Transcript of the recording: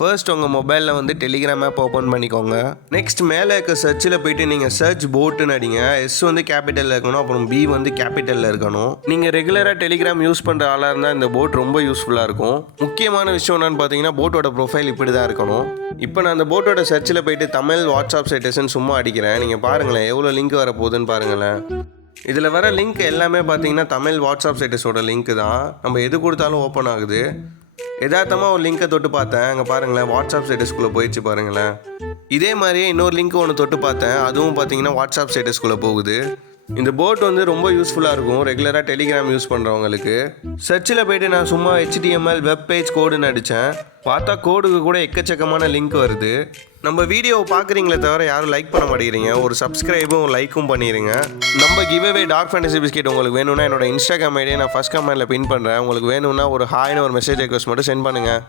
First உங்கள் மொபைலில் வந்து டெலிகிராம் ஆப் ஓப்பன் பண்ணிக்கோங்க. நெக்ஸ்ட் மேலே இருக்க சர்ச்சில் போயிட்டு நீங்கள் சர்ச் போட்டுன்னு அடிங்க. எஸ் வந்து கேபிட்டலில் இருக்கணும், அப்புறம் பி வந்து கேபிட்டலில் இருக்கணும். நீங்கள் ரெகுலராக டெலிகிராம் யூஸ் பண்ணுற ஆளாக இருந்தால் இந்த போட் ரொம்ப யூஸ்ஃபுல்லாக இருக்கும். முக்கியமான விஷயம் என்னன்னு பார்த்தீங்கன்னா போட்டோட ப்ரொஃபைல் இப்படி தான் இருக்கணும். இப்போ நான் அந்த போட்டோட சர்ச்சில் போயிட்டு தமிழ் வாட்ஸ்அப் ஸ்டேட்டஸ்ன்னு சும்மா அடிக்கிறேன். நீங்கள் பாருங்களேன் எவ்வளோ லிங்க் வர போகுதுன்னு பாருங்களேன். இதில் வர லிங்க் எல்லாமே பார்த்தீங்கன்னா தமிழ் வாட்ஸ்அப் ஸ்டேட்டஸோட லிங்க் தான். நம்ம எது கொடுத்தாலும் ஓப்பன் ஆகுது. யதார்த்தமாக ஒரு லிங்க்கை தொட்டு பார்த்தேன், அங்கே பாருங்களேன் வாட்ஸ்அப் ஸ்டேட்டஸ்குள்ளே போயிடுச்சு பாருங்களேன். இதே மாதிரியே இன்னொரு லிங்க் ஒன்று தொட்டு பார்த்தேன், அதுவும் பார்த்தீங்கன்னா வாட்ஸ்அப் ஸ்டேட்டஸ்குள்ளே போகுது. இந்த போட் வந்து ரொம்ப யூஸ்ஃபுல்லாக இருக்கும் ரெகுலராக டெலிகிராம் யூஸ் பண்ணுறவங்களுக்கு. சர்ச்சில் போய்ட்டு நான் சும்மா HTML வெப் பேஜ் கோடுன்னு அடித்தேன். பார்த்தா கோடுக்கு கூட எக்கச்சக்கமான லிங்க் வருது. நம்ம வீடியோவை பார்க்குறீங்களே தவிர யாரும் லைக் பண்ண மாட்டேங்கிறீங்க. ஒரு சப்ஸ்கிரைபும் லைக்கும் பண்ணிடுங்க. நம்ம கிவ்அவே டார்க் ஃபேண்டசி பிஸ்கெட் உங்களுக்கு வேணும்னா என்னோட இன்ஸ்டாகிராம் ஐடியை நான் ஃபஸ்ட் கமெண்ட்டில் பின் பண்ணுறேன். உங்களுக்கு வேணும்னா ஒரு ஹாய்னு ஒரு மெசேஜ் ரெக்வஸ்ட் மட்டும் சென்ட் பண்ணுங்கள்.